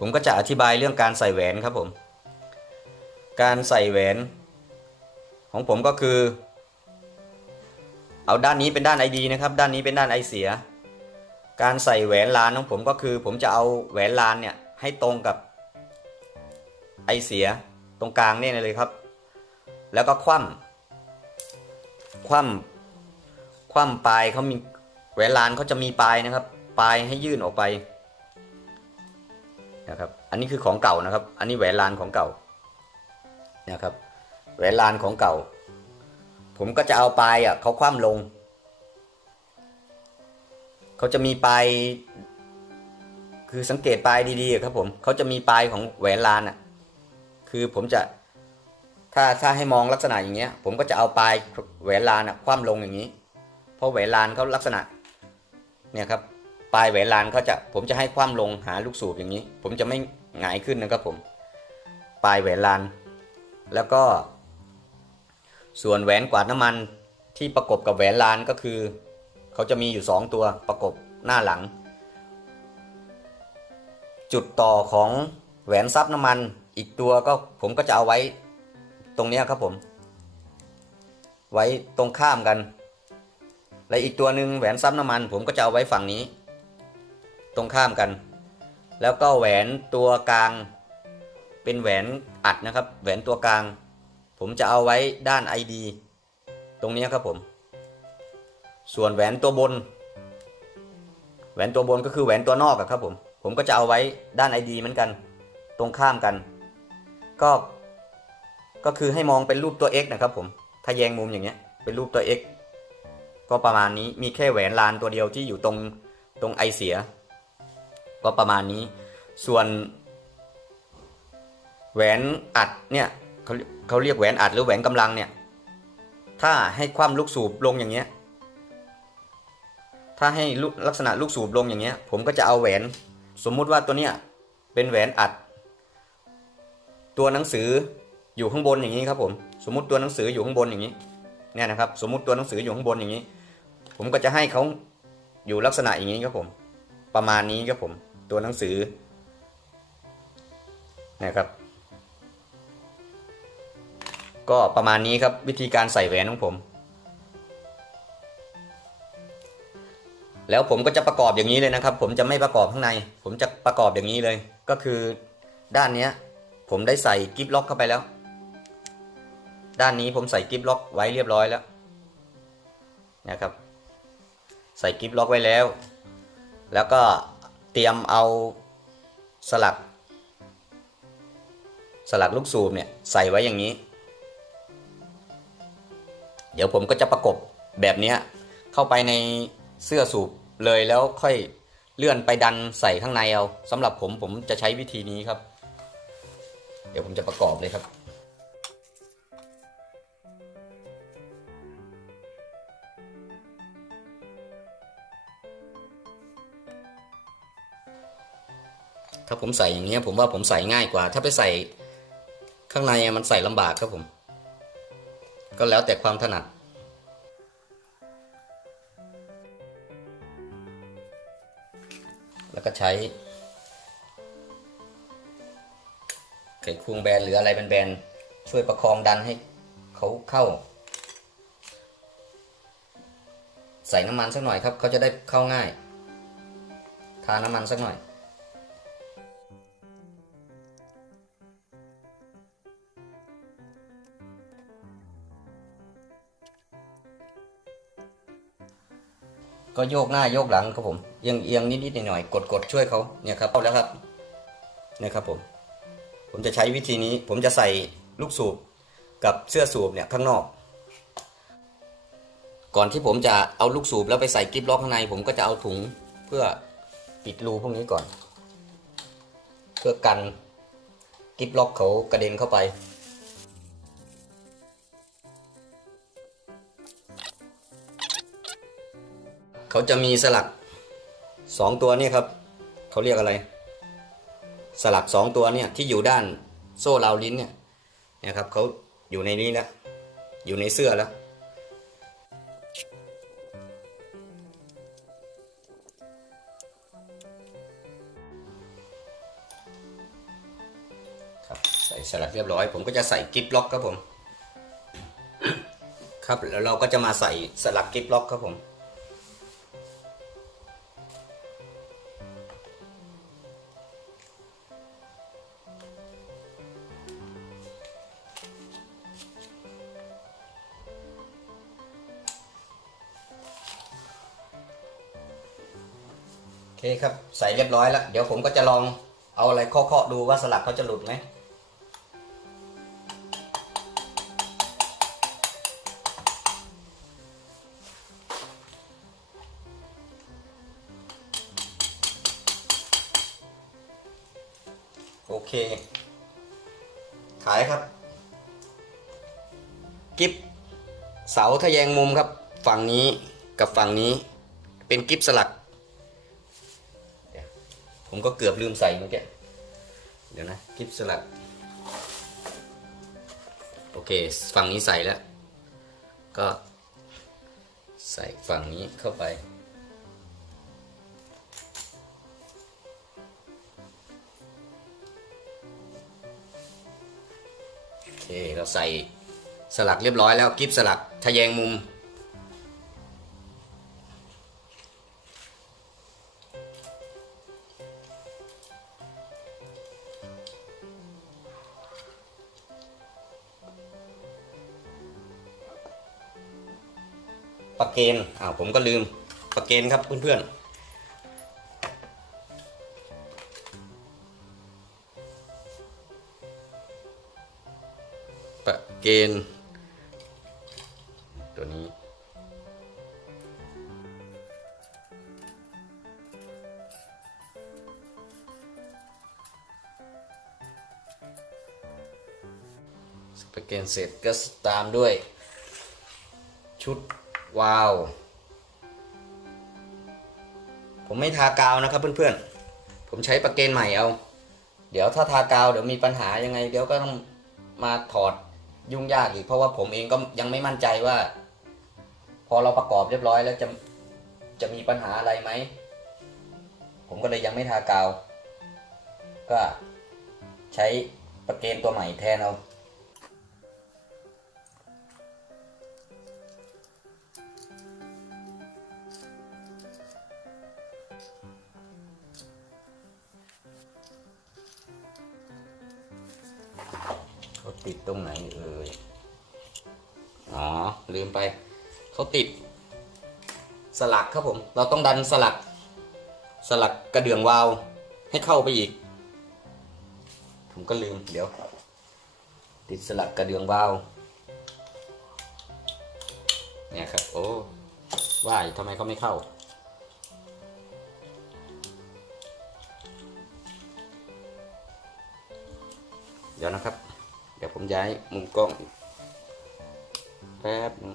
ผมก็จะอธิบายเรื่องการใส่แหวนครับผม การใส่แหวน ของผมก็คือ เอาด้านนี้เป็นด้านไอดีนะครับ ด้านนี้เป็นด้านไอเสีย การใส่แหวนลานของผมก็คือ ผมจะเอาแหวนลานเนี่ยให้ตรงกับไอเสียตรงกลางเนี่ยเลยครับ แล้วก็คว่ำคว่ำคว่ำปลายเขามีแหวนลานเขาจะมีปลายนะครับ ปลายให้ยื่นออกไป นะครับ อันนี้คือของเก่านะครับ อันนี้แหวนลานของเก่านะครับ แหวนลานของเก่า ผมก็จะเอาปลายอะเขาคว่ำลง เขาจะมีปลายคือสังเกตปลายดีๆครับผมเขาจะมีปลายของแหวนลานอะ คือผมจะถ้าถ้าให้มองลักษณะอย่างเงี้ย ผมก็จะเอาปลายแหวนลานอะคว่ำลงอย่างนี้ เพราะแหวนลานเขาลักษณะเนี่ยครับ ปลายแหวนลานเขาจะผมจะให้คว่ำลงหาลูกสูบอย่างนี้ ผมจะไม่หงายขึ้นนะครับผมปลายแหวนลาน แล้วก็ ส่วนแหวนกวาดน้ำมันที่ประกบกับแหวนลานก็คือเขาจะมีอยู่สองตัวประกบหน้าหลัง จุดต่อของแหวนซับน้ำมันอีกตัวก็ผมก็จะเอาไว้ตรงนี้ครับผม ไว้ตรงข้ามกัน และอีกตัวหนึ่งแหวนซับน้ำมัน ผมก็จะเอาไว้ฝั่งนี้ ตรงข้ามกัน แล้วก็แหวนตัวกลาง เป็นแหวนอัดนะครับ แหวนตัวกลาง ผมจะเอาไว้ด้าน ID ตรงนี้ครับผม ส่วนแหวนตัวบน แหวนตัวบนก็คือแหวนตัวนอกครับผม ผมก็จะเอาไว้ด้าน ID เหมือนกัน ตรงข้ามกัน ก็ ก็คือให้มองเป็นรูปตัว X นะครับผมถ้าแยงมุมอย่างเงี้ย เป็นรูปตัว X ก็ประมาณนี้มีแค่แหวนลานตัวเดียวที่อยู่ตรงตรงไอเสีย ก็ประมาณนี้ ส่วน แหวนอัดเนี่ยเขาเขาเรียกแหวนอัดหรือแหวนกำลังเนี่ย ถ้าให้คว่ำลูกสูบลงอย่างเงี้ย ถ้าให้ลูกลักษณะลูกสูบลงอย่างเงี้ย ผมก็จะเอาแหวน สมมุติว่าตัวเนี้ยเป็นแหวนอัด ตัวหนังสืออยู่ข้างบนอย่างนี้ครับผม สมมุติตัวหนังสืออยู่ข้างบนอย่างนี้เนี่ยนะครับ สมมุติตัวหนังสืออยู่ข้างบนอย่างนี้ ผมก็จะให้เขาอยู่ลักษณะอย่างนี้ครับผม ประมาณนี้ครับผม ตัวหนังสือนะครับ ก็ประมาณนี้ครับวิธีการใส่แหวนของผม แล้วผมก็จะประกอบอย่างนี้เลยนะครับ ผมจะไม่ประกอบข้างใน ผมจะประกอบอย่างนี้เลย ก็คือด้านนี้ผมได้ใส่กิฟล็อกเข้าไปแล้ว ด้านนี้ผมใส่กิฟล็อกไว้เรียบร้อยแล้วนะครับ ใส่กิฟล็อกไว้แล้ว แล้วก็ เตรียมเอาสลัก สลักลูกสูบเนี่ยใส่ไว้อย่างนี้ เดี๋ยวผมก็จะประกบแบบนี้เข้าไปในเสื้อสูบเลยแล้วค่อยเลื่อนไปดันใส่ข้างในเอาสำหรับผมผมจะใช้วิธีนี้ครับ เดี๋ยวผมจะประกอบเลยครับ ถ้าผมใส่อย่างเงี้ยผมว่าผมใส่ง่ายกว่า ถ้าไปใส่ข้างในมันใส่ลำบากครับผม ก็แล้วแต่ความถนัดแล้วก็ใช้ ไขควงแบนหรืออะไรแบนๆช่วยประคองดันให้เขาเข้า ใส่น้ำมันสักหน่อยครับ เขาจะได้เข้าง่าย ทาน้ำมันสักหน่อย ก็โยกหน้าโยกหลังครับผมเอียงเอียงนิดๆหน่อยๆกดกดช่วยเขาเนี่ยครับเอาแล้วครับเนี่ยครับผม ผมจะใช้วิธีนี้ ผมจะใส่ลูกสูบกับเสื้อสูบเนี่ยข้างนอก ก่อนที่ผมจะเอาลูกสูบแล้วไปใส่กิ๊บล็อกข้างใน ผมก็จะเอาถุงเพื่อปิดรูพวกนี้ก่อน เพื่อกันกิ๊บล็อกเขากระเด็นเข้าไป เขาจะมีสลักสองตัวเนี่ยครับ เขาเรียกอะไร สลักสองตัวเนี่ยที่อยู่ด้านโซ่ราวลิ้นเนี่ยนะครับเขาอยู่ในนี้แล้วอยู่ในเสื้อแล้วผสลักเรียบร้อย ผมก็จะใส่กิฟล็อกครับผม ครับแล้วเราก็จะมาใส่สลักกิฟล็อกครับผม เคครับใส่เรียบร้อยแล้ว เดี๋ยวผมก็จะลองเอาอะไรเคาะๆดูว่าสลักเขาจะหลุดไหมโอเค ขายครับ กิฟเสาทะแยงมุมครับ ฝั่งนี้กับฝั่งนี้ เป็นกิฟสลัก ผมก็เกือบลืมใส่เมื่อกี้เดี๋ยวนะกิฟสลักโอเค ฝั่งนี้ใส่แล้ว ก็ใส่ฝั่งนี้เข้าไป โอเค เราใส่สลักเรียบร้อยแล้วกิฟสลักทะแยงมุม ประเกนอ้าวผมก็ลืมประเกนครับเพื่อนๆประเกนตัวนี้ประเกนเสร็จก็ตามด้วยชุด ว้าว ผมไม่ทากาวนะครับเพื่อนๆ ผมใช้ประเกนใหม่เอา เดี๋ยวถ้าทากาวเดี๋ยวมีปัญหายังไง เดี๋ยวก็ต้องมาถอดยุ่งยากอีก เพราะว่าผมเองก็ยังไม่มั่นใจว่า พอเราประกอบเรียบร้อยแล้วจะจะมีปัญหาอะไรไหม ผมก็เลยยังไม่ทากาว ก็ใช้ประเกนตัวใหม่แทนเอา ติดตรงไหนเอ่ย อ๋อ ลืมไป เขาติด สลักครับผม เราต้องดันสลัก สลักกระเดื่องวาวให้เข้าไปอีก ผมก็ลืม เดี๋ยว ติดสลักกระเดื่องวาว เนี่ยครับ โอ้ว่ายทำไมเขาไม่เข้าเดี๋ยวนะครับ ผมย้ายมุมกล้องแป๊บนึง